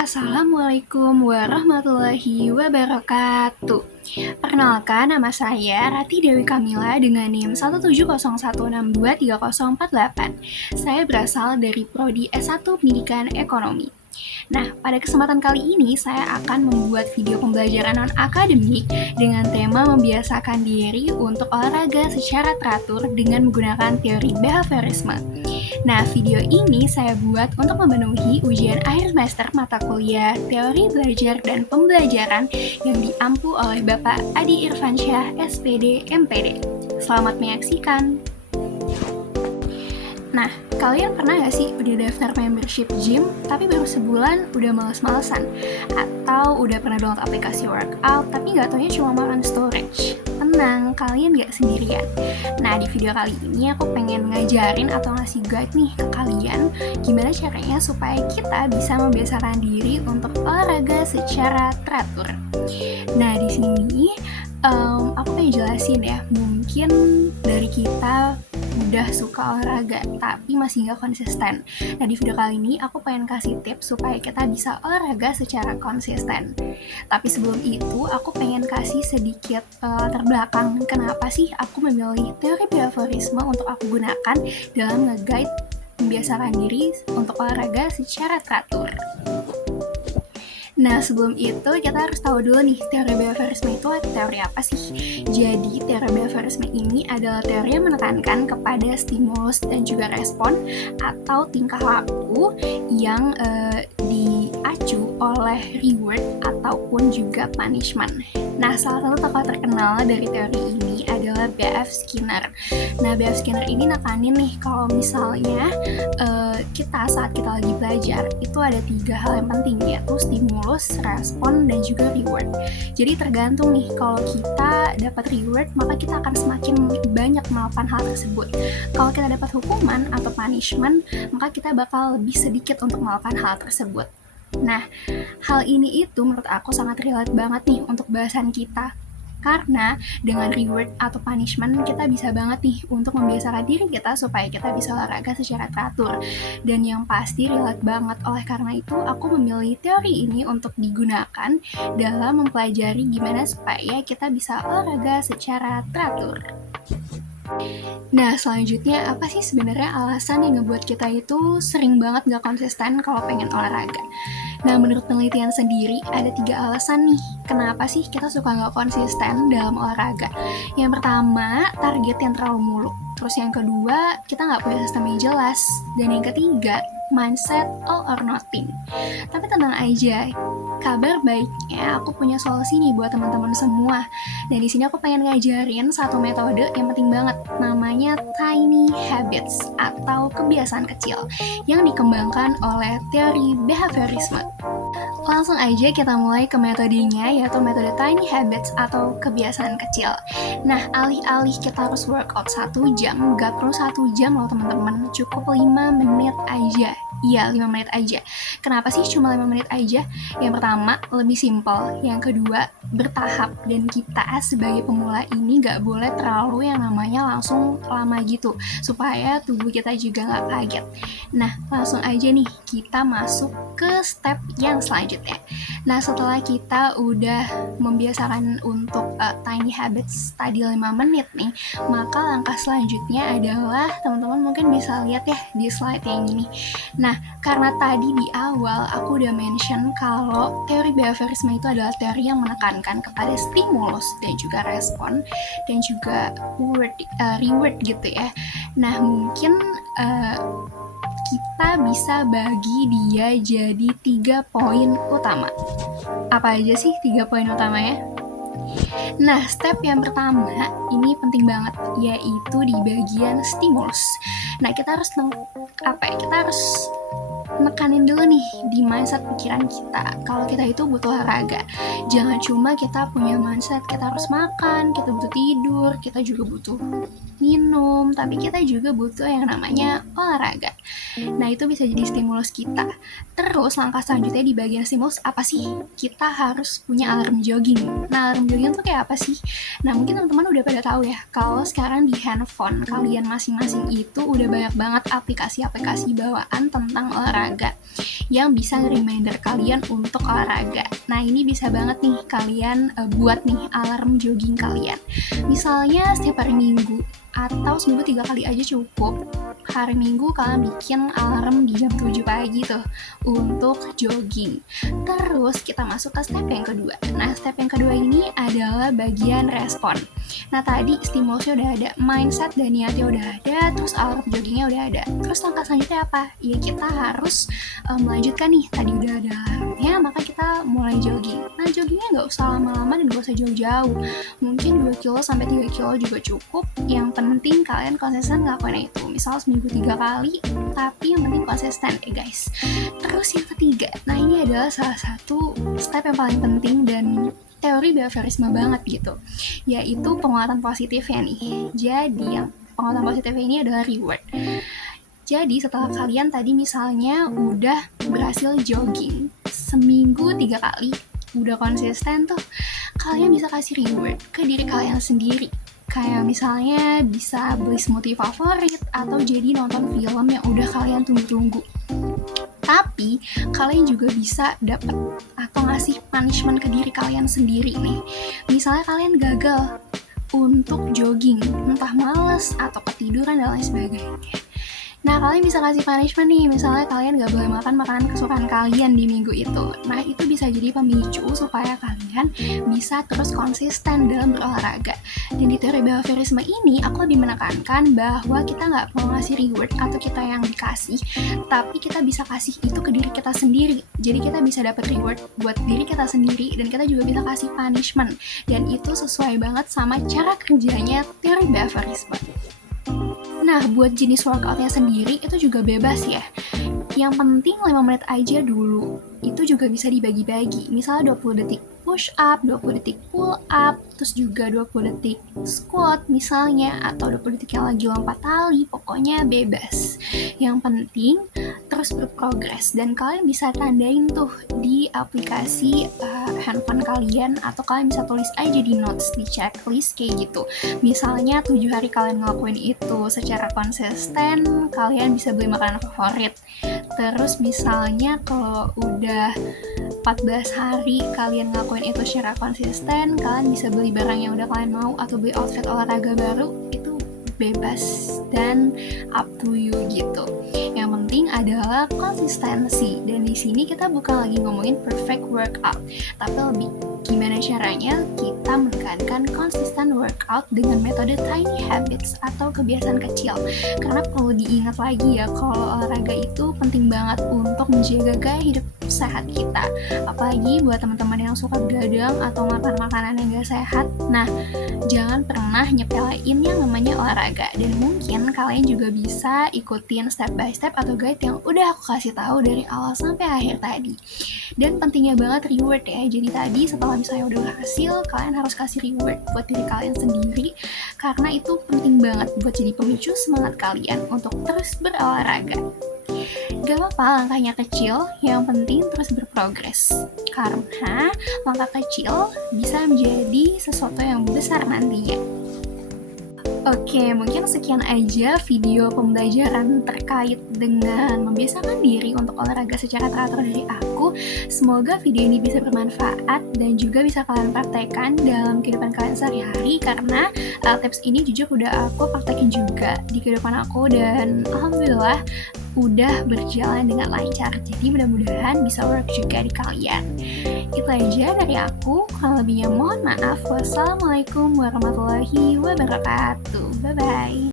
Assalamualaikum warahmatullahi wabarakatuh. Perkenalkan, nama saya Rati Dewi Kamila dengan NIM 17016230488. Saya berasal dari Prodi S1 Pendidikan Ekonomi. Nah, pada kesempatan kali ini saya akan membuat video pembelajaran non-akademik dengan tema membiasakan diri untuk olahraga secara teratur dengan menggunakan teori behaviorisme. Nah, video ini saya buat untuk memenuhi ujian akhir semester mata kuliah Teori Belajar dan Pembelajaran yang diampu oleh Bapak Adi Irfansyah, SPD, MPD. Selamat menyaksikan! Nah, kalian pernah gak sih udah daftar membership gym tapi baru sebulan udah males-malesan? Atau udah pernah download aplikasi workout tapi gak taunya cuma makan storage? Tenang, kalian gak sendirian. Nah, di video kali ini aku pengen ngajarin atau ngasih guide nih ke kalian gimana caranya supaya kita bisa membiasakan diri untuk olahraga secara teratur. Nah, di sini aku pengen jelasin ya, mungkin dari kita udah suka olahraga tapi masih nggak konsisten. Nah, di video kali ini aku pengen kasih tips supaya kita bisa olahraga secara konsisten. Tapi sebelum itu aku pengen kasih sedikit latar belakang kenapa sih aku memilih teori behaviorisme untuk aku gunakan dalam nge-guide membiasakan diri untuk olahraga secara teratur. Nah, sebelum itu kita harus tahu dulu nih, teori behaviorisme itu teori apa sih? Jadi, teori behaviorisme ini adalah teori yang menekankan kepada stimulus dan juga respon atau tingkah laku yang diacu oleh reward ataupun juga punishment. Nah, salah satu tokoh terkenal dari teori ini adalah B.F. Skinner. Nah, B.F. Skinner ini nekanin nih kalau misalnya saat kita lagi belajar itu ada 3 hal yang penting, yaitu stimulus, respon, dan juga reward. Jadi tergantung nih, kalau kita dapat reward maka kita akan semakin banyak melakukan hal tersebut. Kalau kita dapat hukuman atau punishment maka kita bakal lebih sedikit untuk melakukan hal tersebut. Nah, hal ini itu menurut aku sangat relate banget nih untuk bahasan kita. Karena dengan reward atau punishment kita bisa banget nih untuk membiasakan diri kita supaya kita bisa olahraga secara teratur. Dan yang pasti relate banget, oleh karena itu aku memilih teori ini untuk digunakan dalam mempelajari gimana supaya kita bisa olahraga secara teratur. Nah, selanjutnya apa sih sebenarnya alasan yang ngebuat kita itu sering banget gak konsisten kalau pengen olahraga? Nah, menurut penelitian sendiri ada 3 alasan nih kenapa sih kita suka gak konsisten dalam olahraga. Yang pertama, target yang terlalu muluk. Terus yang kedua, kita gak punya sistem yang jelas. Dan yang ketiga, mindset all or nothing. Tapi tenang aja, kabar baiknya aku punya solusi nih buat teman-teman semua. Dan di sini aku pengen ngajarin satu metode yang penting banget, namanya tiny habits atau kebiasaan kecil yang dikembangkan oleh teori behaviorisme. Langsung aja kita mulai ke metodenya, yaitu metode tiny habits atau kebiasaan kecil. Nah, alih-alih kita harus workout 1 jam, gak perlu 1 jam loh teman-teman, cukup 5 menit aja. Iya, 5 menit aja. Kenapa sih cuma 5 menit aja? Yang pertama, lebih simpel. Yang kedua, bertahap. Dan kita sebagai pemula ini gak boleh terlalu yang namanya langsung lama gitu, supaya tubuh kita juga gak kaget. Nah, langsung aja nih, kita masuk ke step yang selanjutnya. Nah, setelah kita udah membiasakan untuk tiny habits tadi 5 menit nih, maka langkah selanjutnya adalah teman-teman mungkin bisa lihat ya di slide yang ini. Nah, karena tadi di awal aku udah mention kalau teori behaviorisme itu adalah teori yang menekankan kepada stimulus dan juga respon dan juga reward gitu ya. Nah, mungkin kita bisa bagi dia jadi 3 poin utama. Apa aja sih 3 poin utamanya? Nah, step yang pertama ini penting banget, yaitu di bagian stimulus. Nah, kita harus nekanin dulu nih di mindset pikiran kita kalau kita itu butuh olahraga. Jangan cuma kita punya mindset kita harus makan, kita butuh tidur, kita juga butuh minum, tapi kita juga butuh yang namanya olahraga. Nah, itu bisa jadi stimulus kita. Terus langkah selanjutnya di bagian stimulus apa sih? Kita harus punya alarm jogging. Nah, alarm jogging tuh kayak apa sih? Nah, mungkin teman-teman udah pada tahu ya, kalau sekarang di handphone kalian masing-masing itu udah banyak banget aplikasi-aplikasi bawaan tentang olahraga. olahraga yang bisa reminder kalian untuk olahraga. Nah, ini bisa banget nih kalian buat nih alarm jogging kalian. Misalnya setiap hari Minggu atau seminggu 3 kali aja cukup. Hari Minggu kalian bikin alarm di jam 7 pagi tuh untuk jogging. Terus kita masuk ke step yang kedua. Nah, step yang kedua ini adalah bagian respon. Nah, tadi stimulusnya udah ada, mindset dan niatnya udah ada, terus alarm joggingnya udah ada. Terus langkah selanjutnya apa? Ya kita harus melanjutkan nih, tadi udah ada alarmnya, maka kita mulai jogging. Nah, joggingnya nggak usah lama-lama dan nggak usah jauh-jauh. Mungkin 2 kilo sampai 3 kilo juga cukup. Yang penting kalian konsisten ngelakuin itu. Misal seminggu 3 kali, tapi yang penting konsisten ya guys. Terus yang ketiga, nah ini adalah salah satu step yang paling penting dan teori behaviorisme banget gitu, yaitu penguatan positifnya nih. Jadi yang penguatan positifnya ini adalah reward. Jadi setelah kalian tadi misalnya udah berhasil jogging seminggu 3 kali, udah konsisten tuh, kalian bisa kasih reward ke diri kalian sendiri. Kayak misalnya bisa beli smoothie favorit atau jadi nonton film yang udah kalian tunggu-tunggu. Tapi kalian juga bisa dapat atau ngasih punishment ke diri kalian sendiri nih. Misalnya kalian gagal untuk jogging, entah malas atau ketiduran dan lain sebagainya. Nah, kalian bisa kasih punishment nih, misalnya kalian gak boleh makan makanan kesukaan kalian di minggu itu. Nah, itu bisa jadi pemicu supaya kalian bisa terus konsisten dalam berolahraga. Dan di teori behaviorisme ini, aku lebih menekankan bahwa kita gak perlu ngasih reward atau kita yang dikasih, tapi kita bisa kasih itu ke diri kita sendiri. Jadi kita bisa dapat reward buat diri kita sendiri, dan kita juga bisa kasih punishment. Dan itu sesuai banget sama cara kerjanya teori behaviorisme. Nah, buat jenis workoutnya sendiri itu juga bebas ya. Yang penting 5 menit aja dulu. Itu juga bisa dibagi-bagi. Misalnya 20 detik push up, 20 detik pull up, terus juga 20 detik squat misalnya, atau 20 detik yang lagi lompat tali, pokoknya bebas. Yang penting terus berprogres, dan kalian bisa tandain tuh di aplikasi handphone kalian, atau kalian bisa tulis aja di notes, di checklist kayak gitu. Misalnya 7 hari kalian ngelakuin itu secara konsisten, kalian bisa beli makanan favorit. Terus misalnya kalau udah 14 hari kalian ngelakuin itu secara konsisten, kalian bisa beli barang yang udah kalian mau atau beli outfit olahraga baru. Itu bebas dan up to you gitu. Yang penting adalah konsistensi, dan di sini kita bukan lagi ngomongin perfect workout, tapi lebih gimana caranya kita menekankan konsisten workout dengan metode tiny habits atau kebiasaan kecil. Karena perlu diingat lagi ya, kalau olahraga itu penting banget untuk menjaga gaya hidup sehat kita. Apalagi buat teman-teman yang suka begadang atau makan makanan yang gak sehat. Nah, jangan pernah nyepelein yang namanya olahraga. Dan mungkin kalian juga bisa ikutin step by step atau guide yang udah aku kasih tahu dari awal sampai akhir tadi. Dan pentingnya banget reward ya. Jadi tadi setelah misalnya udah berhasil, kalian harus kasih reward buat diri kalian sendiri, karena itu penting banget buat jadi pemicu semangat kalian untuk terus berolahraga. Gak apa-apa langkahnya kecil, yang penting terus berprogres. Karena langkah kecil bisa menjadi sesuatu yang besar nantinya. Oke, mungkin sekian aja video pembelajaran terkait dengan membiasakan diri untuk olahraga secara teratur dari aku. Semoga video ini bisa bermanfaat dan juga bisa kalian praktekkan dalam kehidupan kalian sehari-hari, karena tips ini jujur udah aku praktekin juga di kehidupan aku, dan alhamdulillah udah berjalan dengan lancar. Jadi mudah-mudahan bisa work juga di kalian. Itu aja dari aku, kurang lebihnya mohon maaf. Wassalamualaikum warahmatullahi wabarakatuh. Bye-bye.